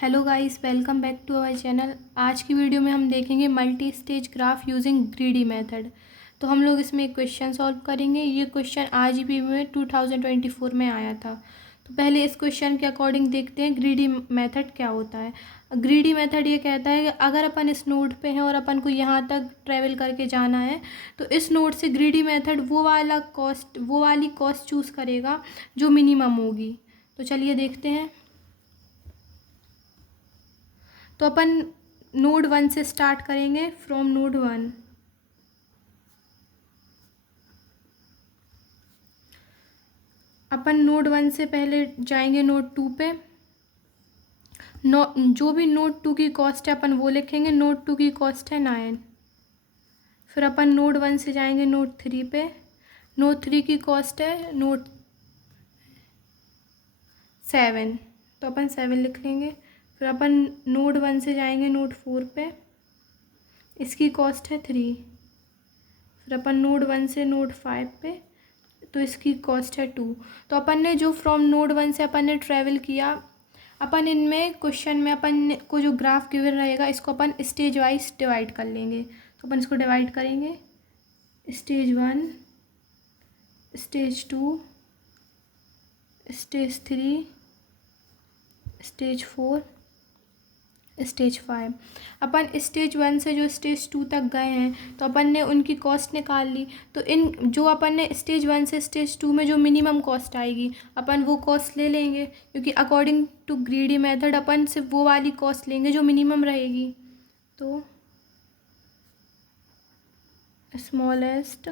Hello guys, welcome back to our channel. आज की video में हम देखेंगे multi stage graph using greedy method. तो हम लोग इसमें एक क्वेश्चन सॉल्व करेंगे। ये क्वेश्चन आरजीपी में 2024 में आया था। तो पहले इस क्वेश्चन के अकॉर्डिंग देखते हैं ग्रीडी मेथड क्या होता है। ग्रीडी मेथड ये कहता है कि अगर अपन इस नोड पे हैं और अपन को यहाँ तक ट्रैवल करके जाना है तो इस नोड से ग्रीडी मेथड वो वाली कॉस्ट चूज़ करेगा जो मिनिमम होगी। तो चलिए देखते हैं। तो अपन नोड 1 से स्टार्ट करेंगे। फ्रॉम नोड 1 अपन नोड 1 से पहले जाएंगे नोड 2 पे। जो भी नोड 2 की कॉस्ट है अपन वो लिखेंगे। नोड 2 की कॉस्ट है 9। फिर अपन नोड 1 से जाएंगे नोड 3 पे। नोड 3 की कॉस्ट है नोड 7, तो अपन 7 लिख लेंगे। फिर अपन नोड 1 से जाएंगे नोड 4 पे, इसकी कॉस्ट है 3। फिर अपन नोड 1 से नोड 5 पे, तो इसकी कॉस्ट है 2। तो अपन ने जो फ्रॉम नोड 1 से अपन ने ट्रैवल किया, अपन इनमें क्वेश्चन में अपन को जो ग्राफ गिवन रहेगा इसको अपन स्टेज वाइज डिवाइड कर लेंगे। तो अपन इसको डिवाइड करेंगे stage 1, stage 2, stage 3, stage 4, stage 5। अपन स्टेज 1 से जो स्टेज 2 तक गए हैं तो अपन ने उनकी कॉस्ट निकाल ली। तो इन जो अपन ने स्टेज 1 से स्टेज 2 में जो मिनिमम कॉस्ट आएगी अपन वो कॉस्ट ले लेंगे, क्योंकि अकॉर्डिंग टू ग्रीडी मेथड अपन सिर्फ वो वाली कॉस्ट लेंगे जो मिनिमम रहेगी। तो स्मॉलेस्ट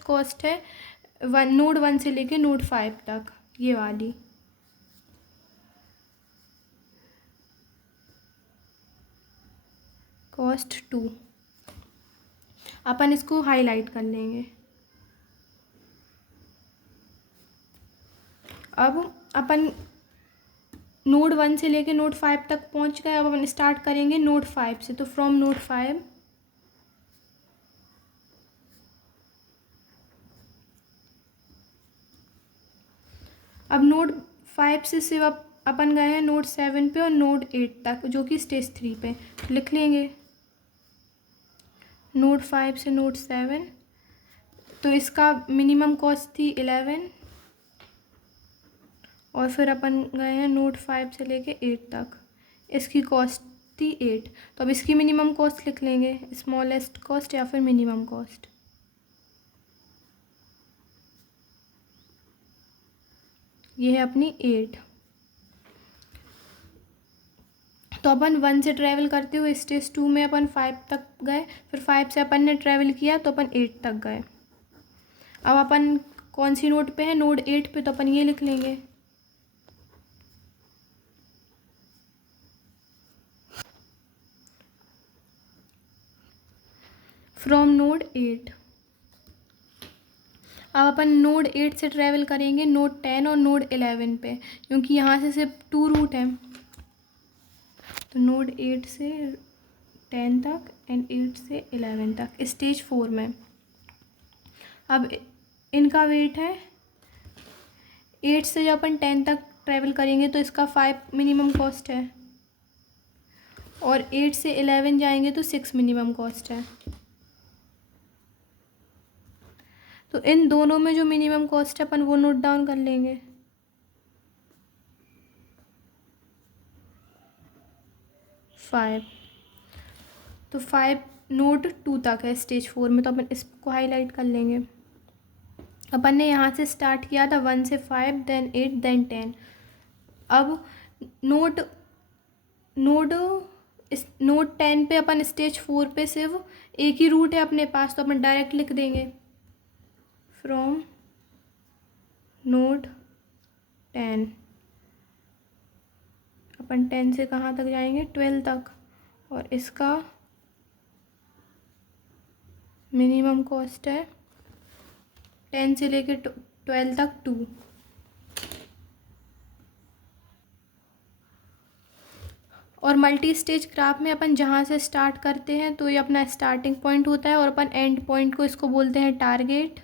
कॉस्ट है नोड 1 से लेके नोड 5 तक, ये वाली। कॉस्ट 2 अपन इसको हाईलाइट कर लेंगे। अब अपन नोड 1 से लेके नोड 5 तक पहुंच गए। अब अपन स्टार्ट करेंगे नोड 5 से। तो फ्रॉम नोड 5 अब नोड 5 से सिर्फ अपन गए हैं नोड 7 पे और नोड 8 तक, जो कि स्टेज 3 पे। तो लिख लेंगे नोड 5 से नोड 7। तो इसका मिनिमम कॉस्ट थी 11, और फिर अपन गए हैं नोड 5 से लेके 8 तक, इसकी कॉस्ट थी 8। तो अब इसकी मिनिमम कॉस्ट लिख लेंगे, स्मॉलेस्ट कॉस्ट या फिर मिनिमम कॉस्ट। ये है अपनी 8। तो अपन 1 से ट्रैवल करते हुए स्टेज 2 में अपन 5 तक गए। फिर 5 से अपन ने ट्रैवल किया तो अपन 8 तक गए। अब अपन कौन सी नोड पे है? नोड 8 पे। तो अपन ये लिख लेंगे फ्रॉम नोड 8। अब अपन नोड 8 से ट्रैवल करेंगे नोड 10 और नोड 11 पे, क्योंकि यहाँ से सिर्फ 2 रूट हैं। तो नोड 8 से 10 तक एंड 8 से 11 तक स्टेज 4 में। अब इनका वेट है 8 से जब अपन 10 तक ट्रैवल करेंगे तो इसका 5 मिनिमम कॉस्ट है, और 8 से 11 जाएंगे तो 6 मिनिमम कॉस्ट है। तो इन दोनों में जो मिनिमम कॉस्ट है अपन वो नोट डाउन कर लेंगे। तो 5 नोड 2 तक है स्टेज 4 में, तो अपन इसको हाईलाइट कर लेंगे। अपन ने यहाँ से स्टार्ट किया था 1 से 5, देन 8, देन 10। अब नोड 10 पे अपन स्टेज 4 पे सिर्फ एक ही रूट है अपने पास, तो अपन डायरेक्ट लिख देंगे फ्रॉम नोड 10। अपन 10 से कहाँ तक जाएंगे? 12 तक, और इसका मिनिमम कॉस्ट है 10 से लेके 12 तक 2। और मल्टी स्टेज ग्राफ में अपन जहाँ से स्टार्ट करते हैं तो ये अपना स्टार्टिंग पॉइंट होता है, और अपन एंड पॉइंट को इसको बोलते हैं टारगेट,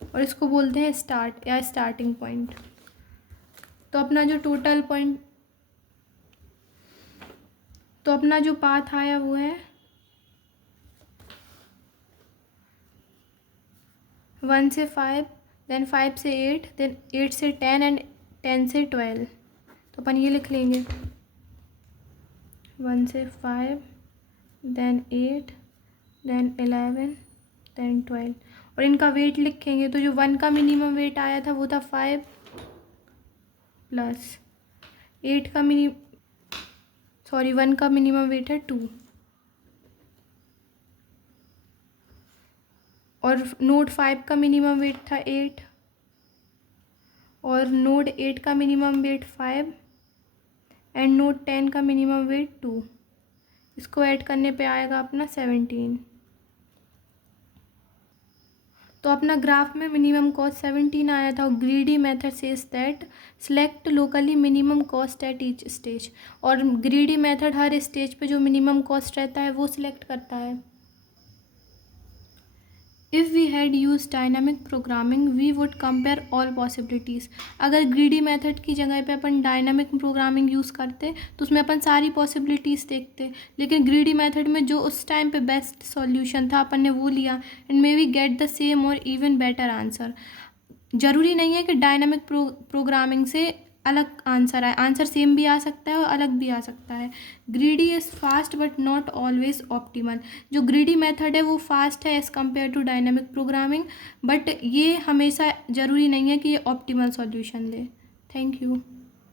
और इसको बोलते हैं स्टार्ट या स्टार्टिंग पॉइंट। तो अपना जो टोटल पॉइंट, तो अपना जो पाथ आया वो है 1 से 5, देन 5 से 8, देन 8 से 10 एंड 10 से 12। तो अपन ये लिख लेंगे 1 से 5, देन 8, देन 11, देन 12, और इनका वेट लिखेंगे। तो जो 1 का मिनिमम वेट आया था वो था 5 प्लस 8 का 1 का मिनिमम वेट है 2, और नोड 5 का मिनिमम वेट था 8, और नोड 8 का मिनिमम वेट 5 एंड नोड 10 का मिनिमम वेट 2। इसको ऐड करने पे आएगा अपना 17। तो अपना ग्राफ में मिनिमम कॉस्ट 17 आया था, और greedy method says that select locally minimum cost at each stage, और ग्रीडी मेथड हर स्टेज पे जो मिनिमम कॉस्ट रहता है वो सिलेक्ट करता है। If we had use dynamic programming we would compare all possibilities. अगर ग्रीडी मेथड की जगह पे अपन डायनामिक प्रोग्रामिंग यूज़ करते तो उसमें अपन सारी पॉसिबिलिटीज़ देखते, लेकिन ग्रीडी मेथड में जो उस टाइम पे बेस्ट सॉल्यूशन था अपन ने वो लिया, and may we get the same और इवन बेटर आंसर। ज़रूरी नहीं है कि डायनामिक प्रोग्रामिंग से अलग आंसर आए, आंसर सेम भी आ सकता है और अलग भी आ सकता है। Greedy is fast but not always optimal. जो ग्रीडी मेथड है वो फास्ट है as compared to dynamic programming, but ये हमेशा ज़रूरी नहीं है कि ये ऑप्टिमल सॉल्यूशन दे। Thank you.